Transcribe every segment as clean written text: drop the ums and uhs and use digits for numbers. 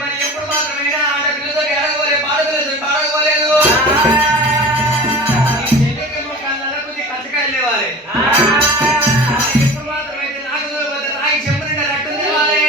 మరి ఎప్పుడు మాత్రమైనా ఆడపిల్లతో ఎడగోలే పాడగలేదు పాడగోలేదు కచ్చకాయలు లేవాలి ఎప్పుడు మాత్రమైతే నాకు రాగి చెంపనిండా రక్తం తేవాలి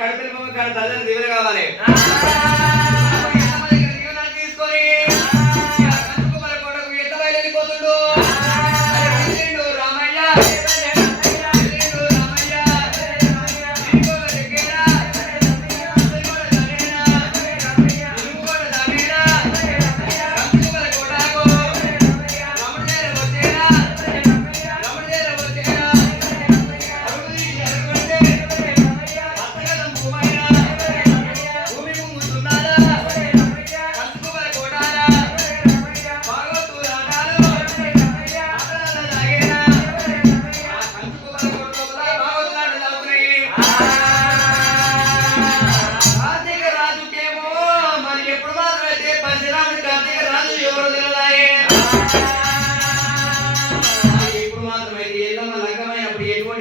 కడుపుల పొంగ తల్లిని దిగులు కావాలి తీసుకొని కనుకుమర కొడకు ఎంత బయలుపోతుండు రామయ్య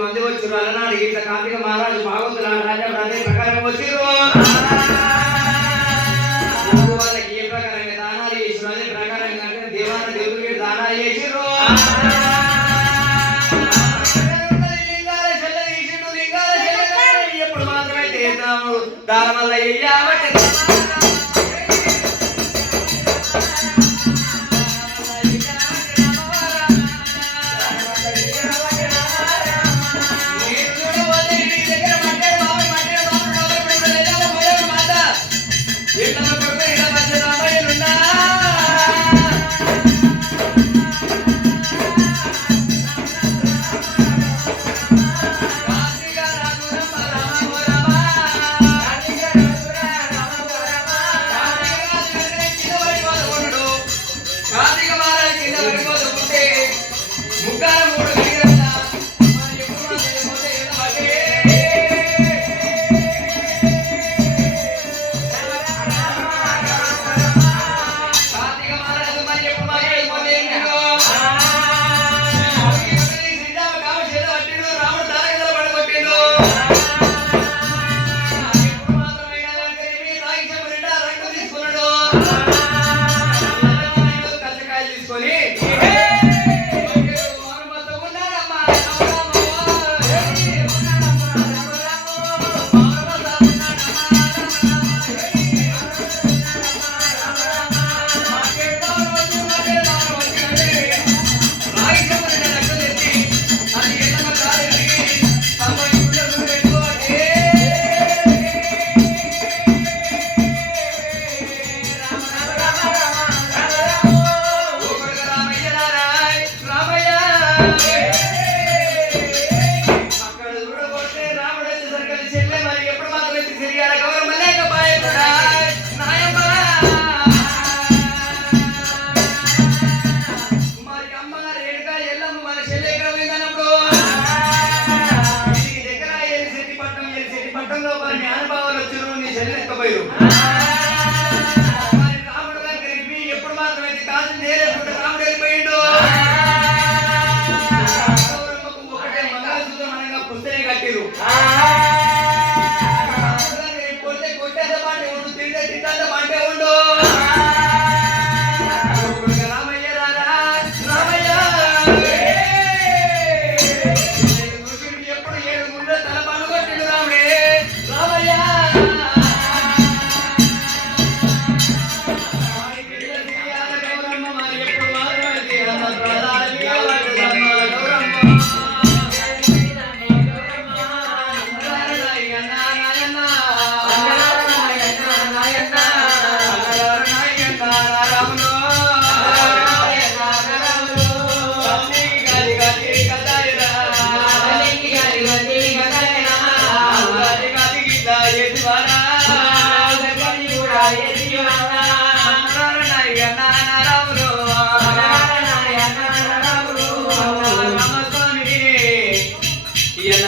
మంది వచ్చారు అలనాడు ఇట్లా కార్తీక మహారాజు భాగవతులు రాజా అదే ప్రకారం వచ్చారు వాళ్ళకి ఏ ప్రకారంగా దానాలు చేసారు అదే ప్రకారంగా దేవాన దేవుడికి దానాలు చేసారు ఎప్పుడు మాత్రమైతే దాని వల్ల ఎప్పుడు మాత్రమైతే కాదు నేరేపుడు రాముడు వెళ్ళిపోయిండు ఒకటే మంగళసూత్రం అనగా పుస్తకం కట్టిరు కొట్టేంత పాటే ఉండు తింటే తింటంత పాటే ఉండు రామయ్య రామయ్య ఎప్పుడు 7 ముందు తల పన్ను కొట్టిండు రాముడే రామయ్య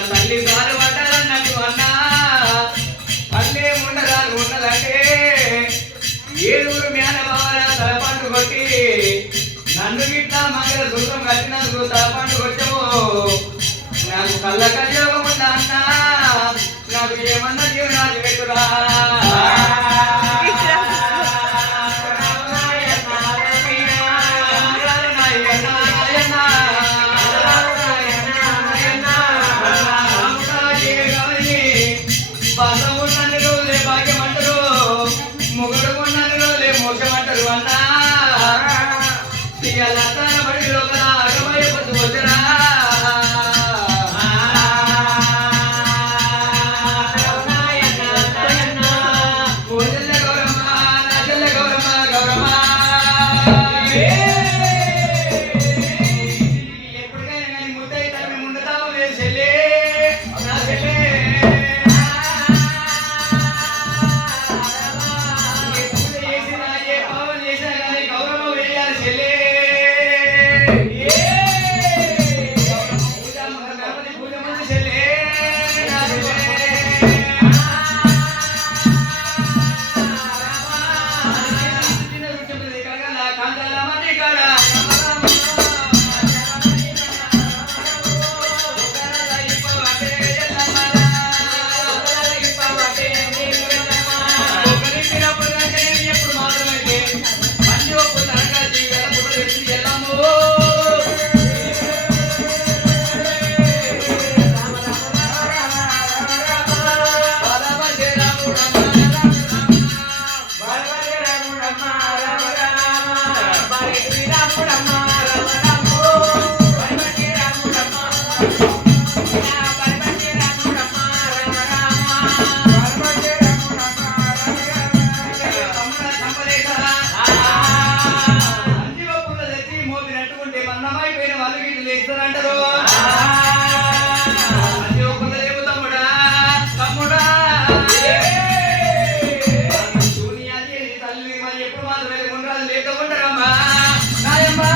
తల్లి సారు పడ్డదన్నట్టు అన్నా పల్లె ఉండరాలు ఉన్నదంటే 7 మేనబావల తలపండు కొట్టి నన్ను గిట్లా మంగళ సూత్రం కట్టినందుకు తలపండు కొట్టము అయిపోయిన వాళ్ళు వీళ్ళు లేస్తారంటారు. అది ఒకదేవు తమ్ముడా తమ్ముడా శూన్యాది తల్లి మరి ఎప్పుడు మాత్రమే ఉండరాదు లేక ఉండరమ్మా నాయమ్మా.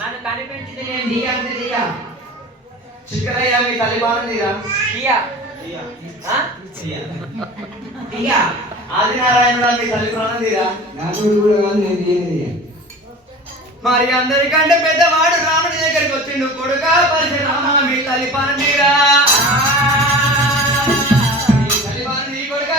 నన్ను కనిపించింది నేను దియా అంటే దియా చిక్కరయ్య మీ తల్లి బాణం తీరా దియా దియా ఆదినారాయణ మీ తల్లి బాణం తీరా మరి అందరికంటే పెద్దవాడు రాముడి దగ్గరికి వచ్చిండు కొడుక పరశురామ మీ తల్లి బాణం తీరా మీ తల్లి బాణం తీ కొడుక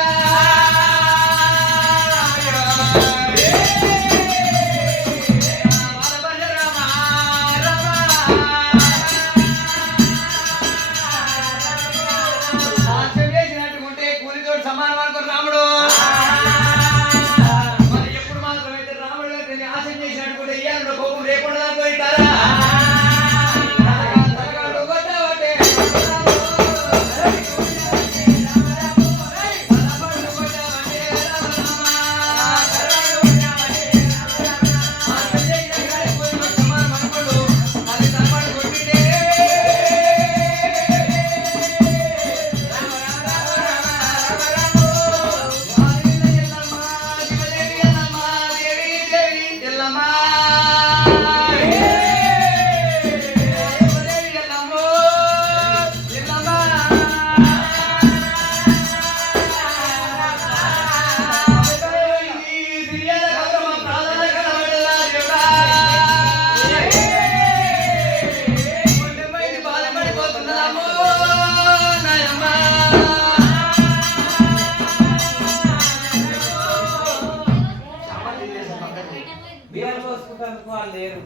సమానం అనుకుని రాముడు మరి ఎప్పుడు మాత్రమైతే రాముడు ఆశం చేసినట్టు ఇయ్యాలి కోపం లేకుండా అనుకుంటారా బియ్యం పోసుకుంటారు వాళ్ళు లేరు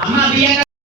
అమ్మ బియ్యం